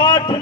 8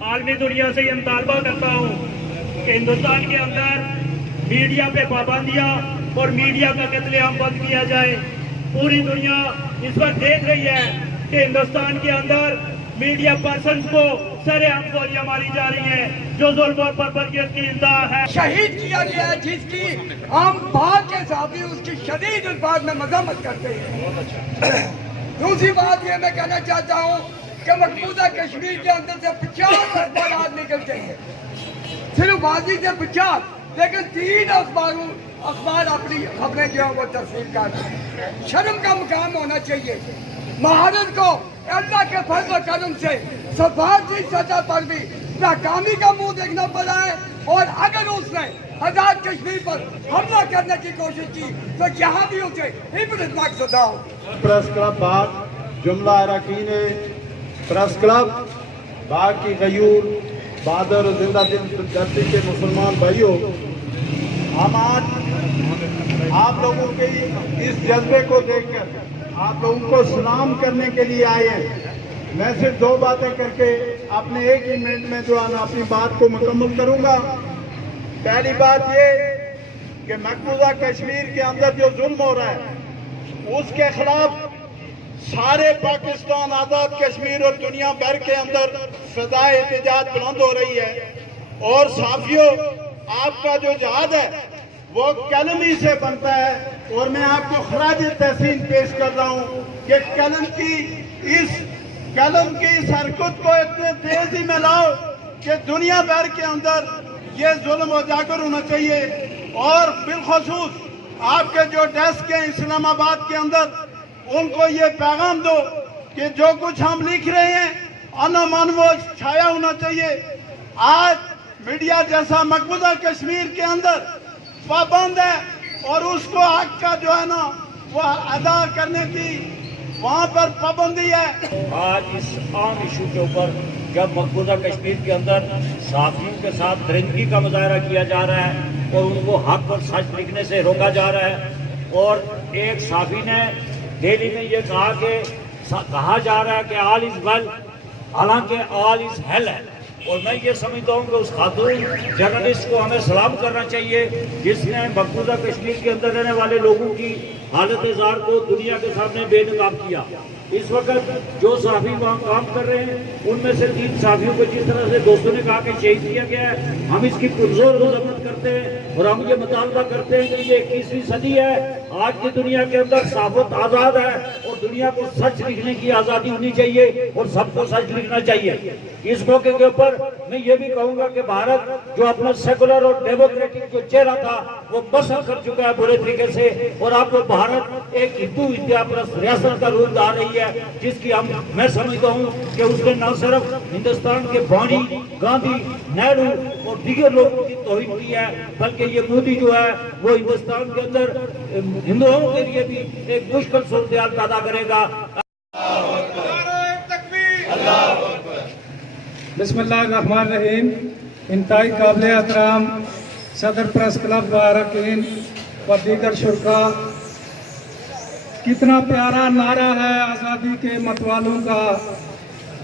عالمی دنیا سے یہ مطالبہ کرتا ہوں کہ ہندوستان کے اندر میڈیا پہ پابندیاں اور میڈیا کا قتل عام بند کیا جائے. پوری دنیا اس وقت دیکھ رہی ہے کہ ہندوستان کے اندر میڈیا پرسنز کو سر عام گولیاں ماری جا رہی ہیں جو ظلم اور بربریت کی انتہا ہے. شہید کیا گیا ہے جس کی ہم باہر کے صحافی اس کی شدید الفاظ میں مذمت کرتے ہیں. دوسری بات یہ میں کہنا چاہتا ہوں کہ مقبوضہ کشمیر کے اندر سے 50 اخبارات نکلتے ہیں, صرف واضح سے 50, لیکن 3 اخبار اپنی خبریں جو ہیں وہ تفصیل کرتے ہیں. شرم کا مقام ہونا چاہیے. مہارت کو اللہ کے فضل و کرم سے سفارتی سطح پر بھی ناکامی کا منہ دیکھنا پڑا ہے, اور اگر اس نے آزاد کشمیر پر حملہ کرنے کی کوشش کی تو یہاں بھی اسے عبرتناک سزا ہو. پریس کلب باغ جملہ اراکین پریس کلب باغ کی غیور بہادر و زندہ دھرتی کے مسلمان بھائیوں, ہم آج آپ لوگوں کے اس جذبے کو دیکھ کر آپ لوگوں کو سلام کرنے کے لیے آئے ہیں. میں صرف 2 باتیں کر کے اپنے 1 ہی منٹ میں جو ہے اپنی بات کو مکمل کروں گا. پہلی بات یہ کہ مقبوضہ کشمیر کے اندر جو ظلم ہو رہا ہے اس کے خلاف سارے پاکستان, آزاد کشمیر اور دنیا بھر کے اندر صدائے احتجاج بلند ہو رہی ہے. اور صحافیوں, آپ کا جو جہاد ہے وہ قلم ہی سے بنتا ہے, اور میں آپ کو خراج تحسین پیش کر رہا ہوں کہ قلم کی اس حرکت کو اتنے تیزی میں لاؤ کہ دنیا بھر کے اندر یہ ظلم اجاگر ہونا چاہیے. اور بالخصوص آپ کے جو ڈیسک ہیں اسلام آباد کے اندر, ان کو یہ پیغام دو کہ جو کچھ ہم لکھ رہے ہیں امن و چھایا ہونا چاہیے. آج میڈیا جیسا مقبوضہ کشمیر کے اندر پابند ہے, اور اس کو حق کا جو ہے نا وہ ادا کرنے کی وہاں پر پابندی ہے. آج اس عام ایشو کے اوپر جب مقبوضہ کشمیر کے اندر صحافیوں کے ساتھ درندگی کا مظاہرہ کیا جا رہا ہے اور ان کو حق اور سچ لکھنے سے روکا جا رہا ہے, اور ایک صحافی نے دہلی میں یہ کہا جا رہا ہے کہ آل از ویل, حالانکہ آل از ہیل ہے. اور میں یہ سمجھتا ہوں کہ اس خاتون جرنلسٹ کو ہمیں سلام کرنا چاہیے جس نے مقبوضہ کشمیر کے اندر رہنے والے لوگوں کی حالت زار کو دنیا کے سامنے بے نقاب کیا. اس وقت جو صحافی وہاں کام کر رہے ہیں ان میں سے 3 صحافیوں کو جس طرح سے دوستوں نے کہا کہ شہید کیا گیا ہے, ہم اس کی پرزور مذمت کرتے ہیں اور ہم یہ مطالبہ کرتے ہیں کہ یہ 21ویں صدی ہے. آج کی دنیا کے اندر صحافت آزاد ہے اور دنیا کو سچ لکھنے کی آزادی ہونی چاہیے اور سب کو سچ لکھنا چاہیے. اس موقع کے اوپر میں یہ بھی کہوں گا کہ بھارت جو اپنا سیکولر اور ڈیموکریٹک جو چہرہ تھا وہ مسخ کر چکا ہے برے طریقے سے, اور اب وہ بھارت ایک ہندو ودیا پرست ریاست کا رول لا رہی ہے جس کی میں سمجھتا ہوں کہ اس نے نہ صرف ہندوستان کے بانی, گاندھی, نہرو اور دیگر لوگوں کی توہین کی ہے, بلکہ یہ مودی جو ہے وہ ہندوستان کے اندر ہندوؤں کے لیے بھی ایک مشکل صورتحال پیدا کرے گا. بسم اللہ الرحمن الرحیم. انتہائی قابل احترام صدر پریس کلب اراکین و دیگر شرکا, کتنا پیارا نعرہ ہے آزادی کے متوالوں کا,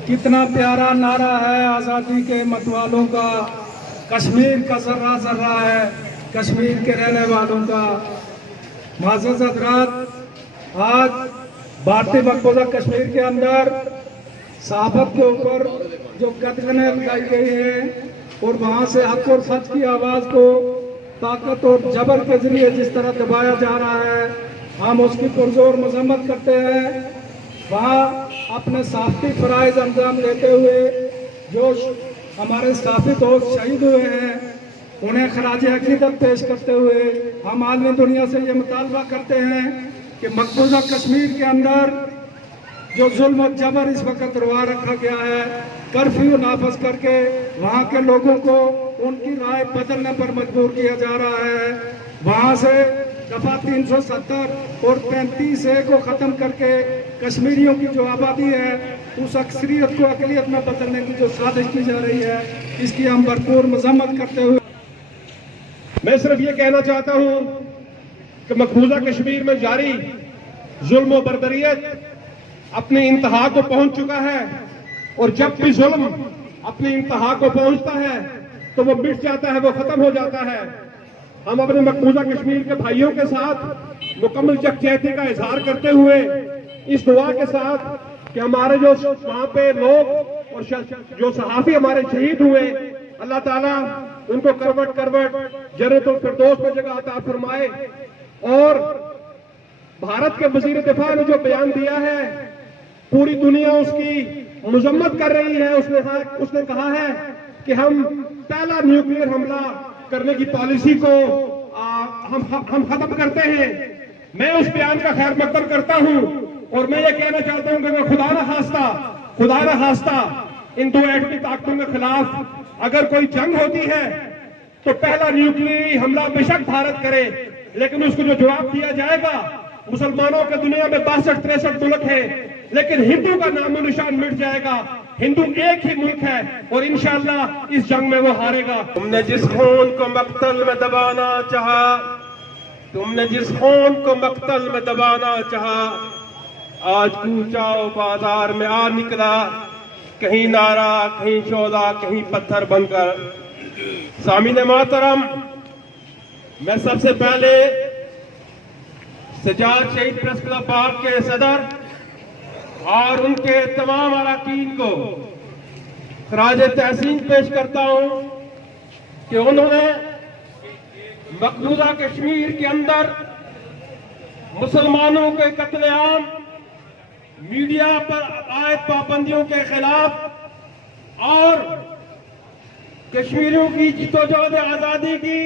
کتنا پیارا نعرہ ہے آزادی کے متوالوں کا. کشمیر کا ذرہ ذرہ ہے کشمیر کے رہنے والوں کا. معزز حضرات, آج بھارتی مقبوضہ کشمیر کے اندر صحافت کے اوپر جو قدغنیں لگائی گئی ہیں اور وہاں سے حق اور سچ کی آواز کو طاقت اور جبر کے ذریعے جس طرح دبایا جا رہا ہے, ہم اس کی پرزور مذمت کرتے ہیں. وہاں اپنے صحافتی فرائض انجام دیتے ہوئے جو ہمارے صحافی دوست شہید ہوئے ہیں انہیں خراج عقیدت پیش کرتے ہوئے ہم عالمی دنیا سے یہ مطالبہ کرتے ہیں کہ مقبوضہ کشمیر کے اندر جو ظلم و جبر اس وقت روا رکھا گیا ہے, کرفیو نافذ کر کے وہاں کے لوگوں کو ان کی رائے بدلنے پر مجبور کیا جا رہا ہے. وہاں سے دفعہ 370 اور 35A کو ختم کر کے کشمیریوں کی جو آبادی ہے اس اکثریت کو اقلیت میں بدلنے کی جو سازش کی جا رہی ہے اس کی ہم بھرپور مذمت کرتے ہوئے میں صرف یہ کہنا چاہتا ہوں کہ مقبوضہ کشمیر میں جاری ظلم و بربریت اپنے انتہا کو پہنچ چکا ہے, اور جب بھی ظلم اپنی انتہا کو پہنچتا ہے تو وہ مٹ جاتا ہے، وہ ختم ہو جاتا ہے۔ ہم اپنے مقبوضہ کشمیر کے بھائیوں کے ساتھ مکمل یکجہتی کا اظہار کرتے ہوئے اس دعا کے ساتھ کہ ہمارے جو وہاں پہ لوگ اور جو صحافی ہمارے شہید ہوئے، اللہ تعالیٰ ان کو کروٹ کروٹ جنت الفردوس میں جگہ عطا فرمائے۔ اور بھارت کے وزیر دفاع نے جو بیان دیا ہے، پوری دنیا اس کی مذمت کر رہی ہے۔ اس نے کہا ہے کہ ہم پہلا نیوکلیئر حملہ کرنے کی پالیسی کو ہم ختم کرتے ہیں۔ میں اس بیان کا خیر مقدم کرتا ہوں اور میں یہ کہنا چاہتا ہوں کہ خدا نہ خواستہ ان دو ایٹمی طاقتوں کے خلاف اگر کوئی جنگ ہوتی ہے تو پہلا نیوکلیئر حملہ بے شک بھارت کرے، لیکن اس کو جو جواب دیا جائے گا، مسلمانوں کے دنیا میں 62-63 ملک ہیں، لیکن ہندو کا نام و نشان مٹ جائے گا۔ ہندو ایک ہی ملک ہے اور انشاءاللہ اس جنگ میں وہ ہارے گا۔ تم نے جس خون کو مقتل میں دبانا چاہا، تم نے جس خون کو مقتل میں دبانا چاہا، آج کوچا و بازار میں آ نکلا، کہیں نعرہ، کہیں شعلہ، کہیں پتھر بن کر۔ سامعین محترم، میں سب سے پہلے سجاد شہید پریس کلب باغ کے صدر اور ان کے تمام اراکین کو خراج تحسین پیش کرتا ہوں کہ انہوں نے مقبوضہ کشمیر کے اندر مسلمانوں کے قتل عام، میڈیا پر عائد پابندیوں کے خلاف اور کشمیریوں کی جدوجہد آزادی کی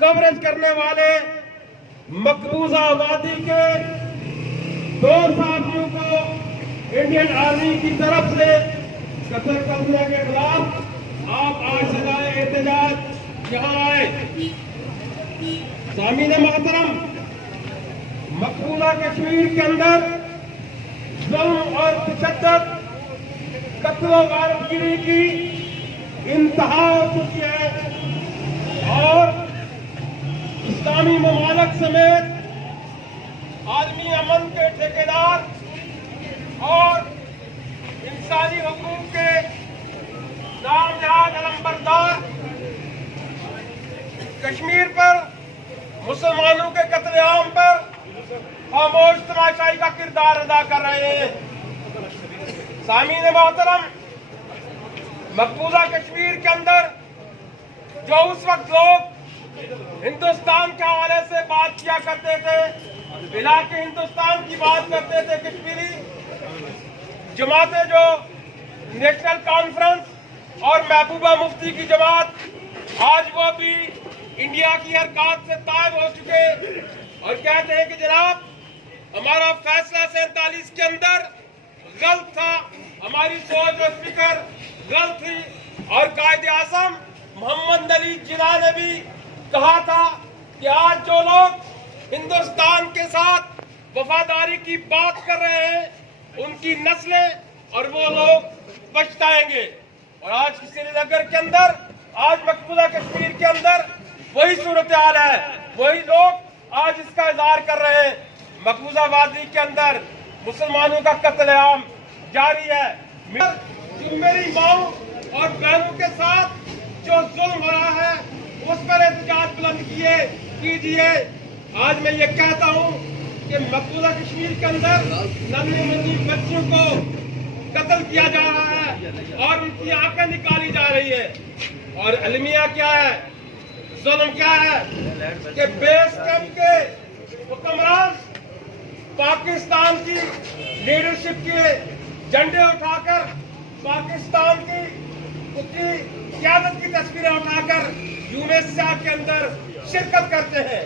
کوریج کرنے والے مقبوضہ وادی کے 2 ساتھیوں کو انڈین آرمی کی طرف سے قتل کرنے کے خلاف آپ آج سدائے احتجاج یہاں آئے۔ سامعین محترم، مقبوضہ کشمیر کے اندر ظلم اور تشدد، قتل و غارت گیری کی انتہا ہو چکی ہے اور اسلامی ممالک سمیت عالمی امن کے ٹھیکیدار اور انسانی حقوق کے نامزد علمبردار کشمیر پر مسلمانوں کے قتل عام پر خاموش تماشائی کا کردار ادا کر رہے ہیں۔ سامعین محترم، مقبوضہ کشمیر کے اندر جو اس وقت لوگ ہندوستان کے حوالے سے بات کیا کرتے تھے، بلا کے ہندوستان کی بات کرتے تھے، کشمیری جماعتیں جو نیشنل کانفرنس اور محبوبہ مفتی کی جماعت، آج وہ بھی انڈیا کی حرکات سے طائب ہو چکے اور کہتے ہیں کہ جناب ہمارا فیصلہ 47 کے اندر غلط تھا، ہماری سوچ اور فکر غلط تھی، اور قائد اعظم محمد علی جناح نے بھی کہا تھا کہ آج جو لوگ ہندوستان کے ساتھ وفاداری کی بات کر رہے ہیں ان کی نسلیں اور وہ لوگ پچھتائیں گے۔ اور آج سری نگر کے اندر، آج مقبوضہ کشمیر کے اندر وہی صورتحال ہے، وہی لوگ آج اس کا اظہار کر رہے ہیں۔ مقبوضہ وادی کے اندر مسلمانوں کا قتل عام جاری ہے۔ میری ماؤں اور بہنوں کے ساتھ جو ظلم ہو رہا ہے اس پر احتجاج بلند کیجیے۔ آج میں یہ کہتا ہوں کہ مقبوضہ کشمیر کے اندر ننھی منھی بچیوں کو قتل کیا جا رہا ہے اور ان کی آنکھیں نکالی جا رہی ہے، اور المیہ کیا ہے، ظلم کیا ہے کہ بیس کیمپ کے حکمران پاکستان کی لیڈرشپ کے جھنڈے اٹھا کر، پاکستان کی قیادت کی تصویریں اٹھا کر یونیسیا کے اندر شرکت کرتے ہیں۔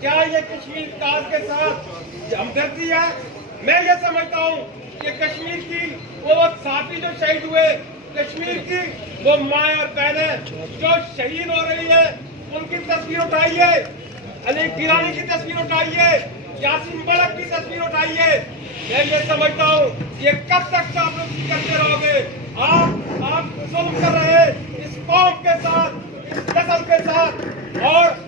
کیا یہ کشمیر تاج کے ساتھ ہمدردی ہے؟ میں یہ سمجھتا ہوں کہ کشمیر کی وہ ساتھی جو شہید ہوئے، کشمیر کی وہ مائیں اور بہنیں جو شہید ہو رہی ہے، ان کی تصویر اٹھائیے، علی گیلانی کی تصویر اٹھائیے، یاسین ملک کی تصویر اٹھائیے۔ میں یہ سمجھتا ہوں یہ کب تک آپ لوگ کرتے رہو گے؟ آپ ظلم کر رہے ہیں اس قوم کے ساتھ، اس نسل کے ساتھ، اور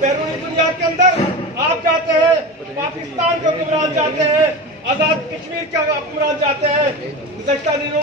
بیرونی دنیا کے اندر آپ چاہتے ہیں پاکستان کے حکمران چاہتے ہیں، آزاد کشمیر کے حکمران چاہتے ہیں۔ گزشتہ دنوں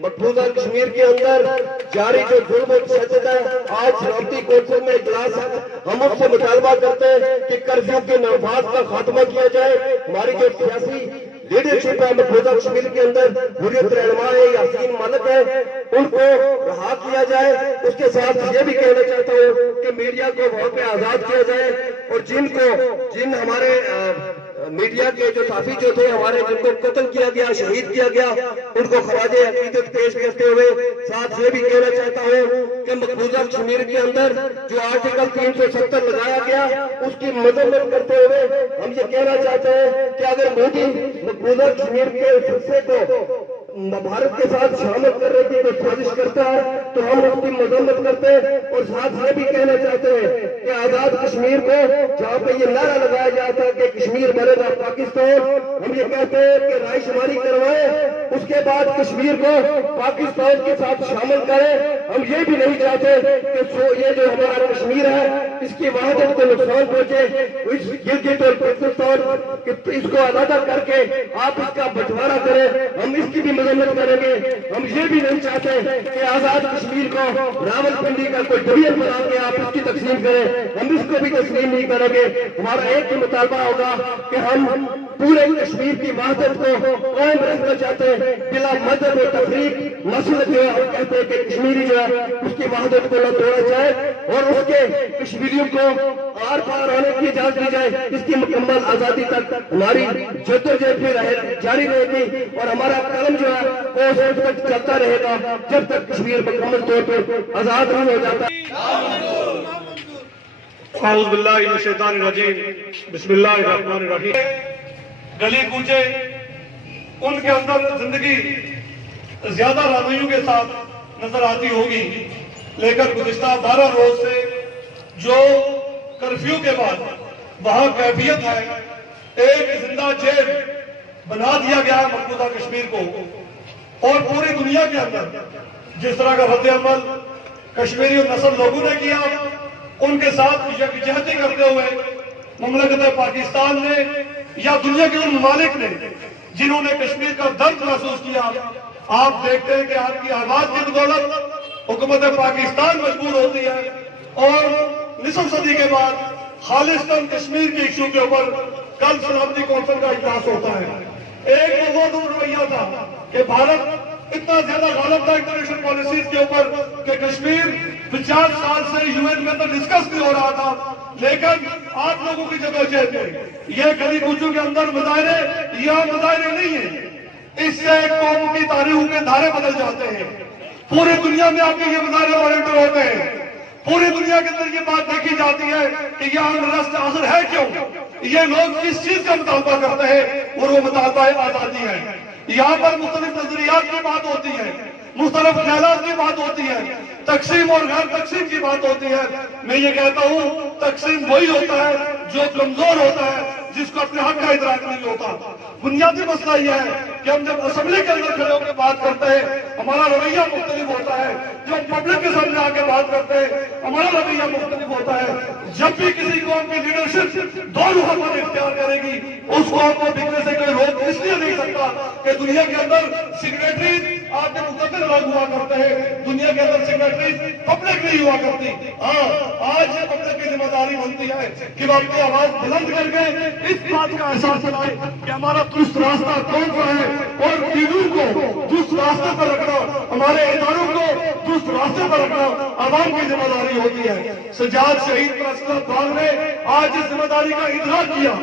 مقبوضہ کشمیر کے اندر جاری جو ظلم و تشدد ہے، آج سلامتی کونسل میں اجلاس ہے، ہم اس سے مطالبہ کرتے ہیں کہ کرفیو کے نفاذ کا خاتمہ کیا جائے. ہماری جو سیاسی لیڈرشپ ہے مقبوضہ کشمیر کے اندر، حریت رہنما ہے، یاسین مالک ہے، ان کو رہا کیا جائے. اس کے ساتھ یہ بھی کہنا چاہتا ہوں کہ میڈیا کو وہاں پہ آزاد کیا جائے، اور جن ہمارے میڈیا کے جو صحافی جو تھے ہمارے، جن کو قتل کیا گیا، شہید کیا گیا، ان کو خراج عقیدت پیش کرتے ہوئے ساتھ یہ بھی کہنا چاہتا ہوں کہ مقبوضہ کشمیر کے اندر جو آرٹیکل 370 لگایا گیا اس کی مذمت کرتے ہوئے ہم یہ کہنا چاہتے ہیں کہ اگر مودی مقبوضہ کشمیر کے اس حصے کو بھارت کے ساتھ شامل کرنے کی کوئی سازش کرتا ہے تو ہم اس کی مذمت کرتے ہیں. اور ساتھ یہ بھی کہنا چاہتے ہیں کہ آزاد کشمیر کو جہاں پہ یہ نعرہ لگایا جاتا ہے کہ کشمیر بنے گا پاکستان، ہم یہ کہتے ہیں کہ رائے شماری کروائیں، اس کے بعد کشمیر کو پاکستان کے ساتھ شامل کریں. ہم یہ بھی نہیں چاہتے کہ یہ جو ہمارا کشمیر ہے اس کی وحدت کو نقصان پہنچے. گلگت اور بلتستان اس کو علیحدہ کر کے آپ اس کا بٹوارا کریں، ہم اس کی بھی مذمت کریں گے. ہم یہ بھی نہیں چاہتے کہ آزاد کشمیر کو راول پنڈی کا کوئی ڈویژن بنا کے آپ اس کی تقسیم کریں، ہم اس کو بھی تسلیم نہیں کریں گے. ہمارا ایک ہی مطالبہ ہوگا کہ ہم پورے کشمیر کی وحدت کو قائم رکھنا چاہتے ہیں بلا مذہب و تفریق. مسئلہ جو ہے ہم کہتے ہیں کہ کشمیری جو ہے اس کی وحدت کو نہ توڑا جائے اور اس کے کشمیریوں کو آر پار ہونے کی اجازت دی جائے. اس کی مکمل آزادی تک ہماری جدوجہد بھی جاری رہے گی اور ہمارا قلم جو ہے وہ اس تک چلتا رہے گا جب تک کشمیر مکمل طور پہ آزاد نہیں ہو جاتا. اعوذ باللہ من الشیطان الرجیم، بسم اللہ الرحمن الرحیم. گلی کوچے ان کے اندر زندگی زیادہ رامائیوں کے ساتھ نظر آتی ہوگی، لیکن گزشتہ 12 روز سے جو کرفیو کے بعد وہاں کیفیت ہے، ایک زندہ جیل بنا دیا گیا ہے مقبوضہ کشمیر کو. اور پوری دنیا کے اندر جس طرح کا رد عمل کشمیری اور نسل لوگوں نے کیا، ان کے ساتھ یکجہتی کرتے ہوئے مملکت پاکستان نے یا دنیا کے ان ممالک نے جنہوں نے کشمیر کا درد محسوس کیا، آپ دیکھتے ہیں کہ آپ کی آواز کی بدولت حکومت پاکستان مجبور ہوتی ہے اور نصف صدی کے بعد خالصتاً کشمیر کے ایشو کے اوپر کل سلامتی کونسل کا اجلاس ہوتا ہے. ایک وہ رویہ تھا کہ بھارت اتنا زیادہ غالب تھا انٹرنیشنل پالیسیز کے اوپر کہ کشمیر 50 سال سے UN میں اندر ڈسکس نہیں ہو رہا تھا، لیکن آپ لوگوں کی جدوجہد میں یہ گلی کوچوں کے اندر مظاہرے یا مظاہرے نہیں ہیں، اس سے قوم کی تاریخوں کے دھارے بدل جاتے ہیں. پوری دنیا میں آپ کے یہ مظاہرے وارنٹر ہوتے ہیں، پوری دنیا کے اندر یہ بات دیکھی جاتی ہے کہ یہ انرسٹ آخر ہے کیوں، یہ لوگ کس چیز کا مطالبہ کرتے ہیں، اور وہ مطالبہ آزادی ہے. یہاں پر مختلف نظریات کی بات ہوتی ہے، مختلف خیالات کی بات ہوتی ہے، تقسیم اور غیر تقسیم کی بات ہوتی ہے. میں یہ کہتا ہوں تقسیم وہی ہوتا ہے جو کمزور ہوتا ہے، جس کو اپنے حق کا ادراک نہیں ہوتا. بنیادی مسئلہ یہ ہے کہ ہم جب اسمبلی کے اندر کھڑے ہو کے بات کرتے ہیں ہمارا رویہ مختلف ہوتا ہے، جب پبلک کے سامنے آ کے بات کرتے ہیں ہمارا رویہ مختلف ہوتا ہے. جب بھی کسی قوم کی لیڈرشپ دو روحوں پر اختیار کرے گی، اس قوم کو بکنے سے کوئی روک اس لیے نہیں سکتا کہ دنیا کے اندر سیکریٹریز آپ کے مقدر لوگ ہوا کرتے ہیں، دنیا کے اندر سیکریٹریز پبلک نہیں ہوا کرتی. ہاں آج یہ پبلک کی ذمہ داری بنتی ہے کہ وہ اپنی آواز بلند کر کے اس بات کا احساس دلائے کہ ہمارا درست راستہ کون سا ہے، اور چیزوں کو درست راستے پر رکھنا، ہمارے اداروں کو درست راستے پر رکھنا عوام کی ذمہ داری ہوتی ہے. سجاد شہید پریس کلب باغ نے آج اس ذمہ داری کا ادراک کیا.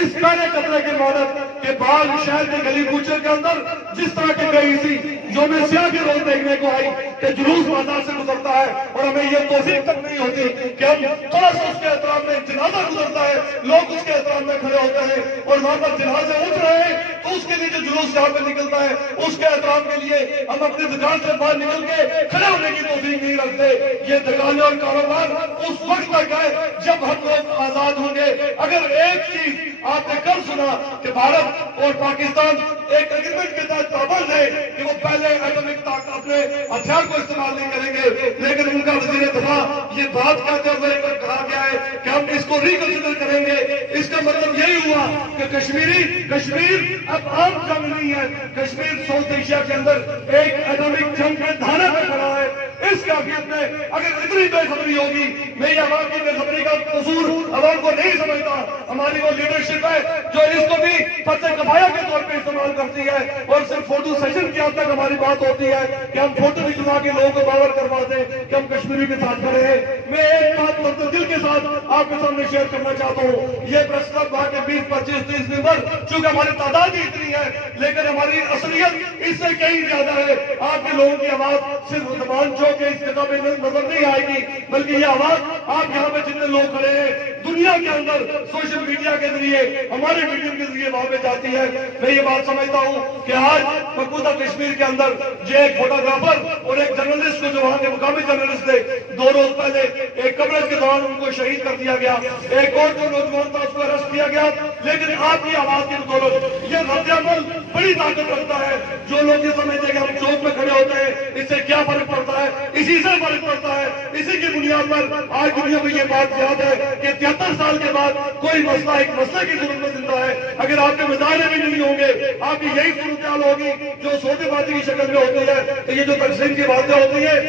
اس پہلے قطرے کی مانت کہ باغ شہر کے گلی کوچے کے اندر جس طرح کی گئی تھی جو میں سیاہ کے روز دیکھنے کو آئی کہ جلوس بازار سے گزرتا ہے اور ہمیں یہ توفیق تک نہیں ہوتی کہ ہم تھوڑا سا اس کے احترام میں جنازہ گزرتا ہے، لوگ اس کے احترام میں کھڑے ہوتے ہیں اور وہاں پر جنازے اٹھ رہے ہیں تو اس کے لیے جو جلوس جہاں پہ نکلتا ہے اس کے احترام کے لیے ہم اپنی دکان سے باہر نکل کے کھڑے ہونے کی توفیق نہیں رکھتے. یہ دکانیں اور کاروبار اس وقت تک ہے جب ہم لوگ آزاد ہوں گے. اگر ایک چیز آپ نے کل سنا کہ بھارت اور پاکستان ایک ایگریمنٹ کے تحت پابند ہے کہ وہ پہلے ایٹمک طاقت اپنے ہتھیار کو استعمال نہیں کریں گے، لیکن ان کا وزیر دفاع یہ بات کہتے ہوئے کہا گیا ہے کہ ہم اس کو ریکنسیڈر کریں گے. اس کا مطلب یہی ہوا کہ کشمیر اب عام جنگ نہیں ہے، کشمیر ساؤتھ ایشیا کے اندر ایک ایٹمک جنگ کے دھارے پہ کھڑا ہے۔ اس کیفیت میں اگر اتنی بے خبری ہوگی، میری عوام کی بے خبری کا قصور عوام کو نہیں سمجھتا، ہماری وہ لیڈرشپ ہے جو اس کو بھی فرض کفایہ کے طور پہ استعمال کرتی ہے، اور صرف فوٹو سیشن کی حد تک ہماری بات ہوتی ہے کہ ہم فوٹو کھنچوا کے لوگوں کو باور کروا دیں کہ ہم کشمیری کے ساتھ کھڑے ہیں۔ میں ایک بات مستدل کے ساتھ آپ کے سامنے شیئر کرنا چاہتا ہوں، یہ پریس کلب وہاں کے 20 25 30 ممبر، چونکہ ہماری تعداد ہی اتنی ہے لیکن ہماری اصلیت اس سے کہیں زیادہ ہے۔ آپ کے لوگوں کی آواز صرف زبان چوک کے اس جگہ پہ نظر نہیں آئے گی، بلکہ یہ آواز آپ یہاں پہ جتنے لوگ کھڑے ہیں دنیا کے اندر سوشل میڈیا کے ذریعے، ہمارے میڈیم کے ذریعے وہاں پہ جاتی ہے۔ میں یہ بات سمجھتا ہوں کہ آج مقبوضہ کشمیر کے اندر جو ایک فوٹوگرافر اور ایک جرنلسٹ کو، جو وہاں کے مقامی جرنلسٹ تھے، 2 روز پہلے ایک کوریج کے دوران ان کو شہید کر دیا گیا، ایک اور جو نوجوان تھا اس کو ارسٹ کیا گیا، لیکن آپ کی آواز کی بدولت یہ رد عمل بڑی طاقت رکھتا ہے۔ جو لوگ یہ سمجھتے ہیں کہ ہم چوک میں کھڑے ہوتے ہیں اس سے کیا فرق پڑتا ہے، اسی سے فرق پڑتا ہے۔ اسی کی بنیاد پر آج دنیا میں یہ بات یاد ہے کہ 73 سال کے بعد کوئی مسئلہ ایک مسئلے کی صورت میں زندہ ہے۔ اگر آپ کے مظاہرے بھی نہیں ہوں گے، آپ کی یہی صورتحال ہوگی جو سودے بازی کی شکل میں ہوتی ہے، کہ یہ جو تقسیم کی باتیں ہوتی ہیں،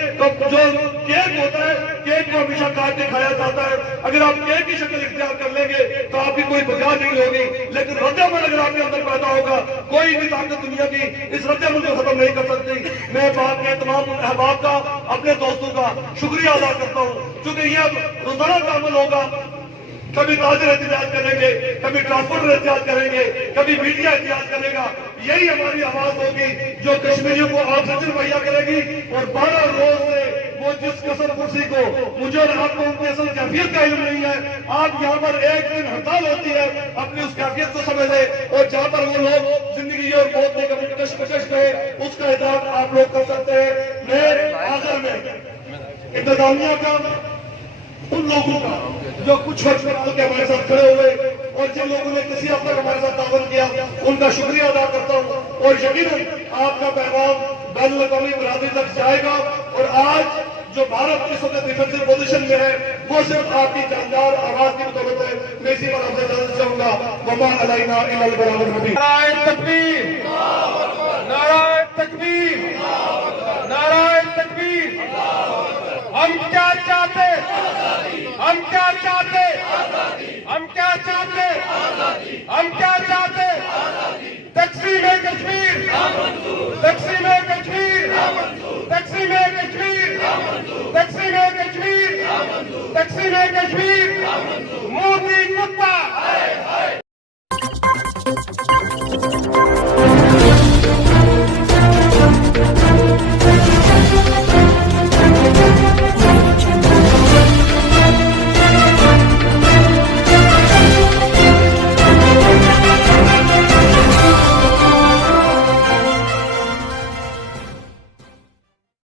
جو کیک ہوتا ہے، کیک کو ہمیشہ کاٹ کے کھایا جاتا ہے۔ اگر آپ کیک کی شکل اختیار کر لیں گے تو آپ کی کوئی بجا نہیں ہوگی، لیکن رد عمل اگر آپ کے اندر پیدا ہوگا، کوئی بھی طاقت دنیا کی اس رد عمل کو ختم نہیں کر سکتی۔ میں باپ کے تمام احباب کا، اپنے دوستوں کا شکریہ ادا کرتا ہوں، چونکہ یہ اب روزانہ کا عمل ہوگا۔ کبھی تاجر احتجاج کریں گے، کبھی ٹرانسپورٹر احتجاج کریں گے، کبھی میڈیا احتجاج کرے گا۔ یہی ہماری آواز ہوگی جو کشمیریوں کو آکسیجن مہیا کرے گی، اور 12 روز سے وہ جس قسم کرسی کو مجھے اور آپ کو ان کی اصل کیفیت کا علم نہیں ہے، آپ یہاں پر ایک دن ہڑتال ہوتی ہے، اپنی اس کیفیت کو سمجھ لیں، اور جہاں پر وہ لوگ زندگی اور موت میں کبھی کشمکش میں اس کا ادراک آپ لوگ کر سکتے ہیں۔ میں آخر میں انتظامیہ کا، ان لوگوں کا جو کچھ وقت کے ہمارے ساتھ کھڑے ہوئے اور جن لوگوں نے کسی حد تک ہمارے ساتھ تعاون کیا، ان کا شکریہ ادا کرتا ہوں، اور یقیناً آپ کا پیغام بین الاقوامی برادری تک جائے گا۔ اور آج جو بھارت اس وقت ڈیفینسو پوزیشن میں ہے، وہ صرف آپ کی جاندار آواز کی بدولت ہے۔ میں اسی پر آپ سے اجازت چاہوں گا۔ وما علینا الا البلاغ المبین۔ نعرہ تکبیر، نعرہ تکبیر، نعرہ تکبیر۔ ہم کیا چاہتے